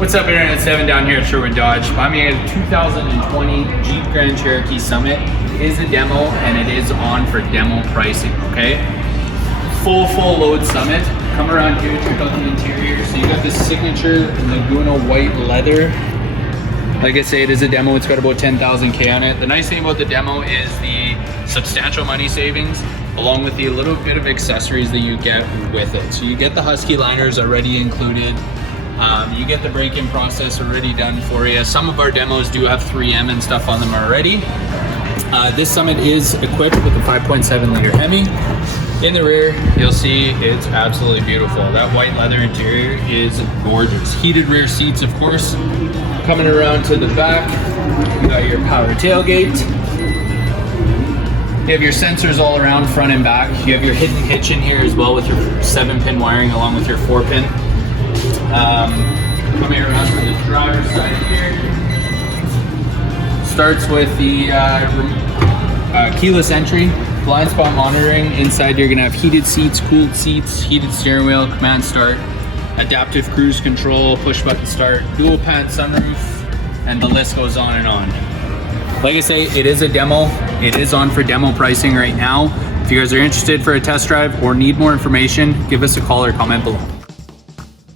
What's up, Internet 7 down here at Sherwood Dodge. I'm here at 2020 Jeep Grand Cherokee Summit. It is a demo and it is on for demo pricing, okay? Full load Summit. Come around here, check out the interior. So you got this signature Laguna white leather. Like I say, it is a demo. It's got about 10,000 K on it. The nice thing about the demo is the substantial money savings, along with the little bit of accessories that you get with it. So you get the Husky liners already included. You get the break-in process already done for you. Some of our demos do have 3M and stuff on them already. This Summit is equipped with a 5.7 liter Hemi. In the rear, you'll see it's absolutely beautiful. That white leather interior is gorgeous. Heated rear seats, of course. Coming around to the back, you got your power tailgate. You have your sensors all around front and back. You have your hidden hitch in here as well with your 7-pin wiring along with your 4-pin. Coming around to the driver's side here. Starts with the keyless entry, blind spot monitoring. Inside you're gonna have heated seats, cooled seats, heated steering wheel, command start, adaptive cruise control, push button start, Dual-Pane sunroof, and the list goes on and on. Like I say, it is a demo. It is on for demo pricing right now. If you guys are interested for a test drive or need more information, give us a call or comment below.